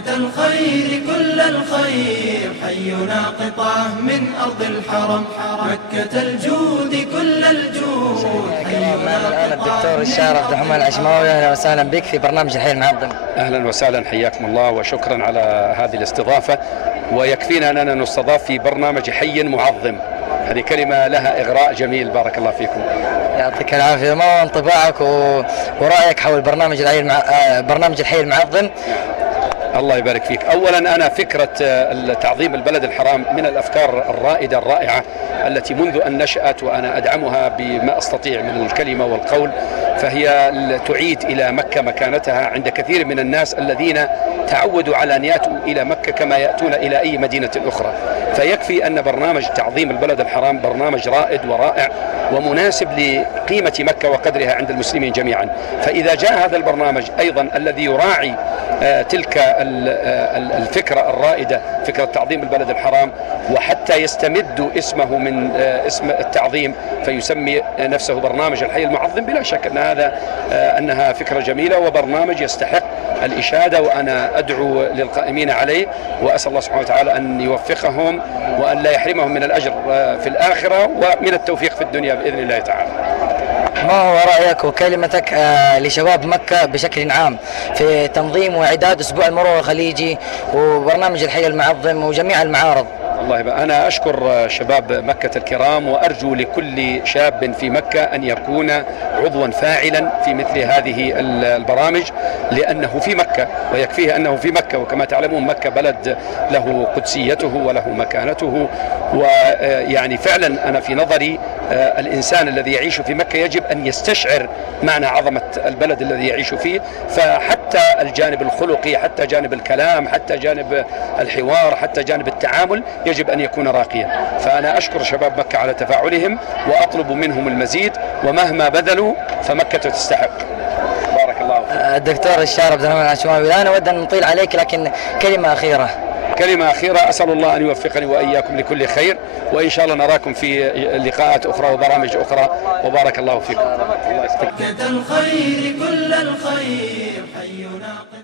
مكة الخير كل الخير، حينا قطعة من أرض الحرم، مكة الجود كل الجود. معنا الآن الدكتور الشاعر عبد الرحمن العشماوي، أهلا وسهلا بك في برنامج الحي المعظم. أهلا وسهلا، حياكم الله وشكرا على هذه الاستضافة. ويكفينا أننا نستضاف في برنامج حي معظم، هذه كلمة لها إغراء جميل، بارك الله فيكم. يعطيك العافية. ما هو انطباعك ورأيك حول برنامج الحي المعظم؟ الله يبارك فيك. أولا أنا فكرة تعظيم البلد الحرام من الأفكار الرائدة الرائعة التي منذ أن نشأت وأنا أدعمها بما أستطيع من الكلمة والقول، فهي تعيد إلى مكة مكانتها عند كثير من الناس الذين تعودوا على أن يأتوا إلى مكة كما يأتون إلى أي مدينة أخرى. فيكفي أن برنامج تعظيم البلد الحرام برنامج رائد ورائع ومناسب لقيمة مكة وقدرها عند المسلمين جميعا. فإذا جاء هذا البرنامج أيضا الذي يراعي تلك الفكرة الرائدة، فكرة تعظيم البلد الحرام، وحتى يستمد اسمه من اسم التعظيم فيسمي نفسه برنامج الحي المعظم، بلا شك أنها فكرة جميلة وبرنامج يستحق الإشادة، وأنا أدعو للقائمين عليه وأسأل الله سبحانه وتعالى أن يوفقهم وأن لا يحرمهم من الأجر في الآخرة ومن التوفيق في الدنيا بإذن الله تعالى. ما هو رأيك وكلمتك لشباب مكة بشكل عام في تنظيم وإعداد أسبوع المرور الخليجي وبرنامج الحي المعظم وجميع المعارض؟ الله يبقى أنا أشكر شباب مكة الكرام، وأرجو لكل شاب في مكة أن يكون عضوا فاعلا في مثل هذه البرامج، لأنه في مكة ويكفيه أنه في مكة، وكما تعلمون مكة بلد له قدسيته وله مكانته. ويعني فعلا أنا في نظري الإنسان الذي يعيش في مكة يجب أن يستشعر معنى عظمة البلد الذي يعيش فيه، فحتى الجانب الخلقي، حتى جانب الكلام، حتى جانب الحوار، حتى جانب التعامل يجب أن يكون راقيا. فأنا أشكر شباب مكة على تفاعلهم وأطلب منهم المزيد، ومهما بذلوا فمكة تستحق. بارك الله فيك. الدكتور الشاعر عبد الرحمن العشماوي، لا نود أن نطيل عليك لكن كلمة أخيرة. كلمة أخيرة، أسأل الله أن يوفقني وإياكم لكل خير، وإن شاء الله نراكم في لقاءات أخرى وبرامج أخرى، وبارك الله فيكم. مكة الخير كل الخير، حينا